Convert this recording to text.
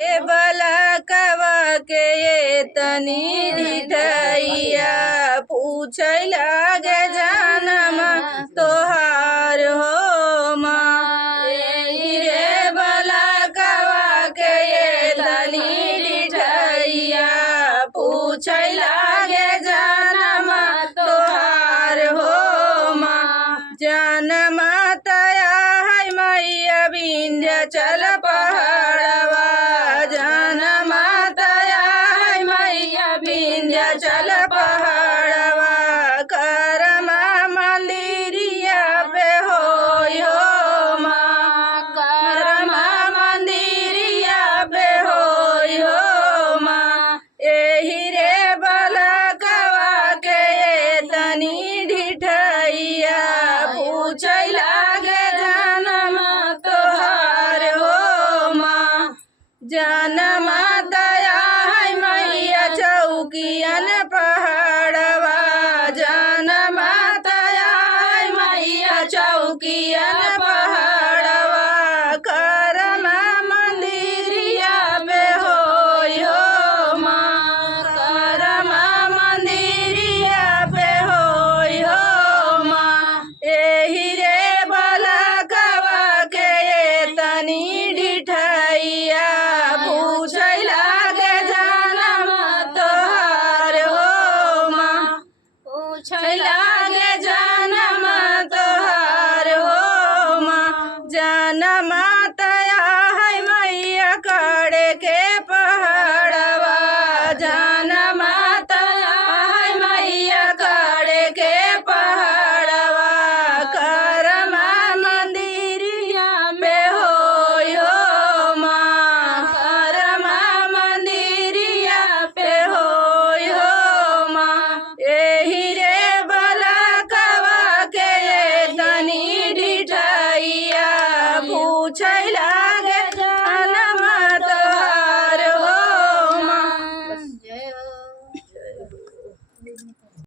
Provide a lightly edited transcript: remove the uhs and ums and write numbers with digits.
ए बलकवा के ये तनी ढिठैया पूछै लागे जनमा तोहार हो माँ। एही रे बलकवा के ये तनी ढिठैया पूछै लागे जनमा तोहार हो माँ। जनमा तया है मैया विंध्याचल पहाड़वा, जनमा तया है मैया विंध्याचल पहाड़वा। करमा मंदिरिया पे होई हो माँ, करमा मंदिरिया पे होई हो माँ। एही रे बलकवा के ये तनी ढिठैया पूछै लागे जनमा तोहार हो माँ। जनमा तया है मैया चौकियन पहाड़वा, जनमा तया है मैया चौकियन पहाड़वा। करमा मंदिरिया पे होई हो माँ, करमा मंदिरिया पे होई हो माँ। एही रे बलकवा के ये तनी ढिठैया पूछै लागे जनमा तोहार हो माँ, पूछै लागे जनमा तोहार हो माँ। जनमा तया है मैया करे के